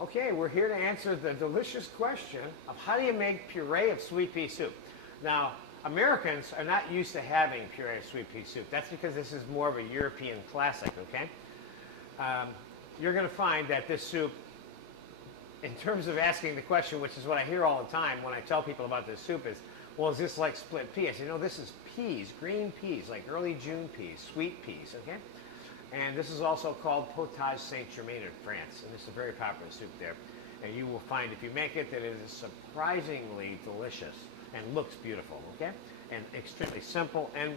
Okay, we're here to answer the delicious question of how do you make puree of sweet pea soup? Now, Americans are not used to having puree of sweet pea soup. That's because this is more of a European classic, okay? You're going to find that this soup, in terms of asking the question, which is what I hear all the time when I tell people about this soup, is, well, is this like split pea? I say, no, this is peas, green peas, like early June peas, sweet peas, okay? And this is also called Potage St. Germaine in France, and this is a very popular soup there. And you will find if you make it that it is surprisingly delicious and looks beautiful, okay? And extremely simple and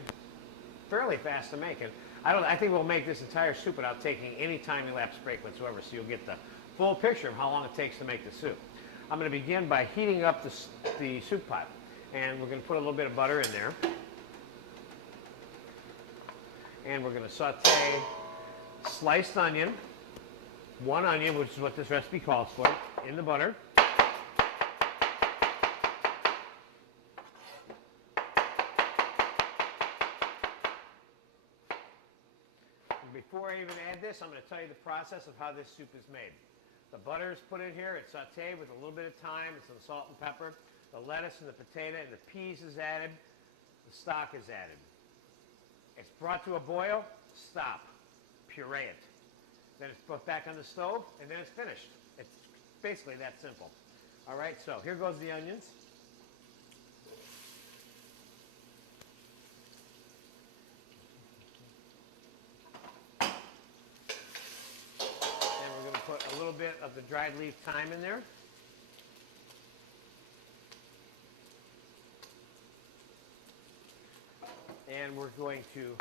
fairly fast to make. And I think we'll make this entire soup without taking any time elapsed break whatsoever, so you'll get the full picture of how long it takes to make the soup. I'm going to begin by heating up the soup pot, and we're going to put a little bit of butter in there. And we're going to saute sliced onion, one onion, which is what this recipe calls for, in the butter. And before I even add this, I'm going to tell you the process of how this soup is made. The butter is put in here, it's sauteed with a little bit of thyme, and some salt and pepper. The lettuce and the potato and the peas is added. The stock is added. It's brought to a boil, stop, puree it. Then it's put back on the stove, and then it's finished. It's basically that simple. All right, so here goes the onions. And we're going to put a little bit of the dried leaf thyme in there. And we're going to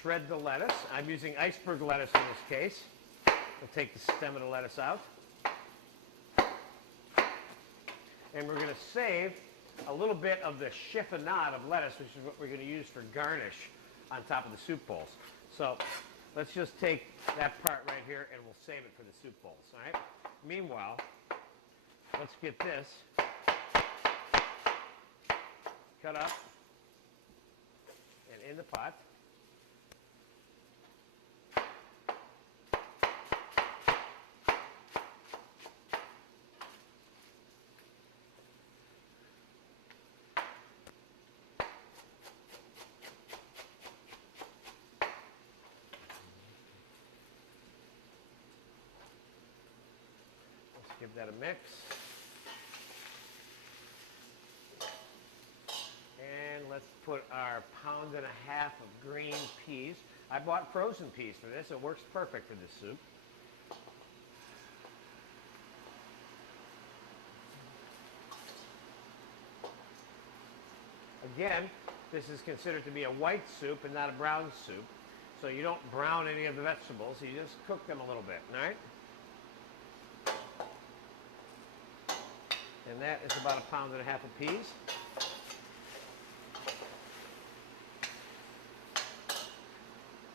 shred the lettuce. I'm using iceberg lettuce in this case. We'll take the stem of the lettuce out. And we're going to save a little bit of the chiffonade of lettuce, which is what we're going to use for garnish on top of the soup bowls. So let's just take that part right here and we'll save it for the soup bowls. All right? Meanwhile, let's get this cut up and in the pot. Let's give that a mix. And let's put our pound and a half of green peas. I bought frozen peas for this. It works perfect for this soup. Again, this is considered to be a white soup and not a brown soup. So you don't brown any of the vegetables. You just cook them a little bit, all right? And that is about a pound and a half of peas.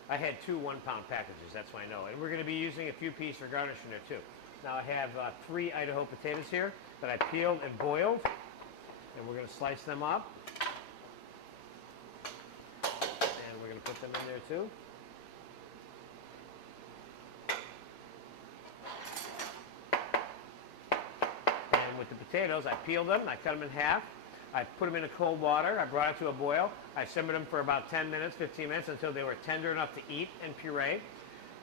I had two 1-pound packages, that's why I know. And we're going to be using a few peas for garnishing there too. Now I have 3 Idaho potatoes here that I peeled and boiled. And we're going to slice them up. And we're going to put them in there too. And with the potatoes, I peeled them, I cut them in half. I put them in cold water. I brought it to a boil. I simmered them for about 10 minutes, 15 minutes until they were tender enough to eat and puree.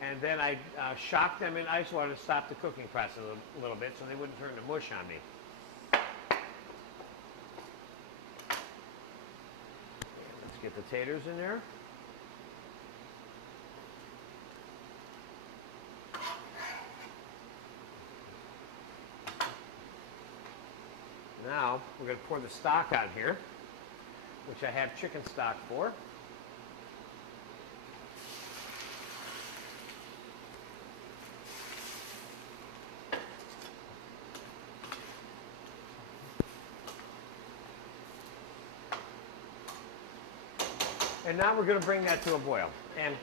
And then I shocked them in ice water to stop the cooking process a little bit so they wouldn't turn to mush on me. Let's get the taters in there. Now we're going to pour the stock on here, which I have chicken stock for. And now we're going to bring that to a boil. And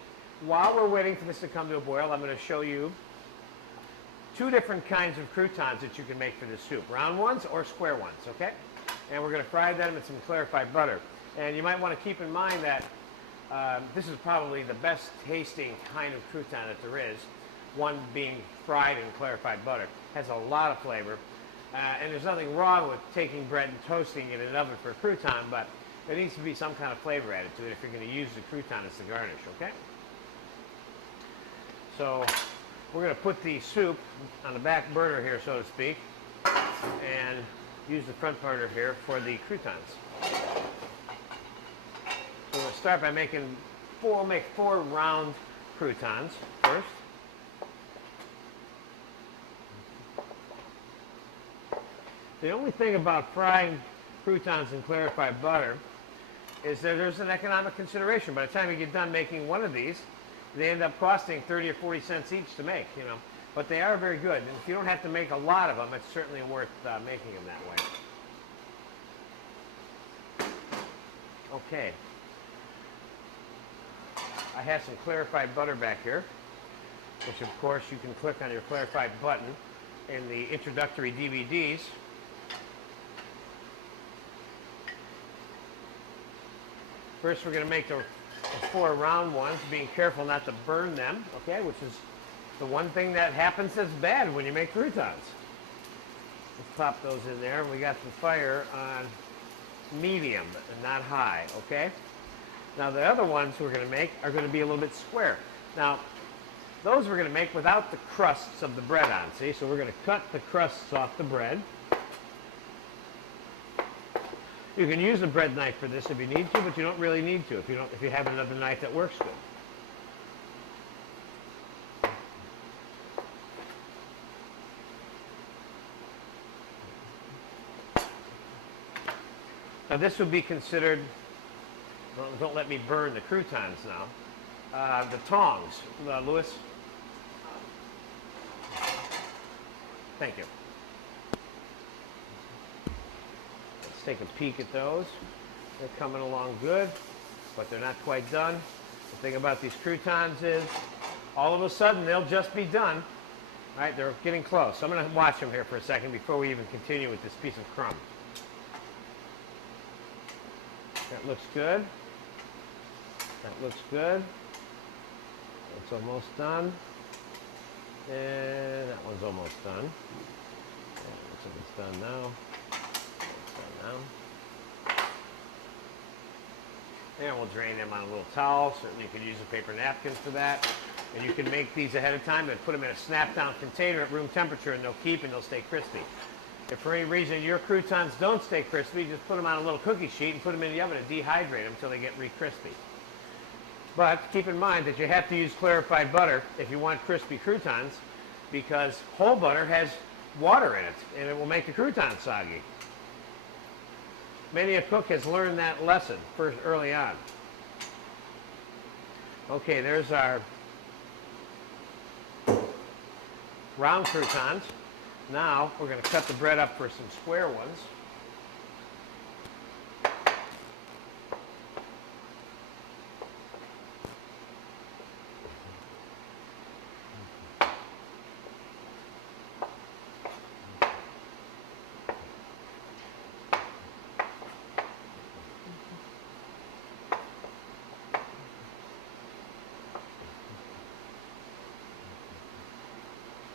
while we're waiting for this to come to a boil, I'm going to show you 2 different kinds of croutons that you can make for this soup. Round ones or square ones, okay? And we're going to fry them in some clarified butter. And you might want to keep in mind that this is probably the best tasting kind of crouton that there is. one being fried in clarified butter. It has a lot of flavor. And there's nothing wrong with taking bread and toasting it in an oven for a crouton, but there needs to be some kind of flavor added to it if you're going to use the crouton as the garnish, okay? So we're going to put the soup on the back burner here, so to speak, and use the front burner here for the croutons. So we'll start by making we'll make 4 round croutons first. The only thing about frying croutons in clarified butter is that there's an economic consideration. By the time you get done making one of these, they end up costing 30 or 40 cents each to make, you know. But they are very good. And if you don't have to make a lot of them, it's certainly worth making them that way. Okay. I have some clarified butter back here, which of course you can click on your clarified button in the introductory DVDs. First, we're going to make the 4 round ones, being careful not to burn them, okay, which is the one thing that happens that's bad when you make croutons. Let's pop those in there. We got the fire on medium and not high, okay? Now, the other ones we're going to make are going to be a little bit square. Now, those we're going to make without the crusts of the bread on, see? So we're going to cut the crusts off the bread. You can use a bread knife for this if you need to, but you don't really need to if you have another knife that works good. Now this would be considered, well, don't let me burn the croutons now, the tongs. Louis? Thank you. Let's take a peek at those. They're coming along good, but they're not quite done. The thing about these croutons is, all of a sudden, they'll just be done. All right, they're getting close. So I'm going to watch them here for a second before we even continue with this piece of crumb. That looks good. That looks good. It's almost done. And that one's almost done. Yeah, looks like it's done now. It's done now. And we'll drain them on a little towel. Certainly you can use a paper napkin for that. And you can make these ahead of time and put them in a snap-down container at room temperature, and they'll keep and they'll stay crispy. If for any reason your croutons don't stay crispy, just put them on a little cookie sheet and put them in the oven and dehydrate them until they get re-crispy. But keep in mind that you have to use clarified butter if you want crispy croutons, because whole butter has water in it and it will make the croutons soggy. Many a cook has learned that lesson first early on. Okay, there's our round croutons. Now we're going to cut the bread up for some square ones.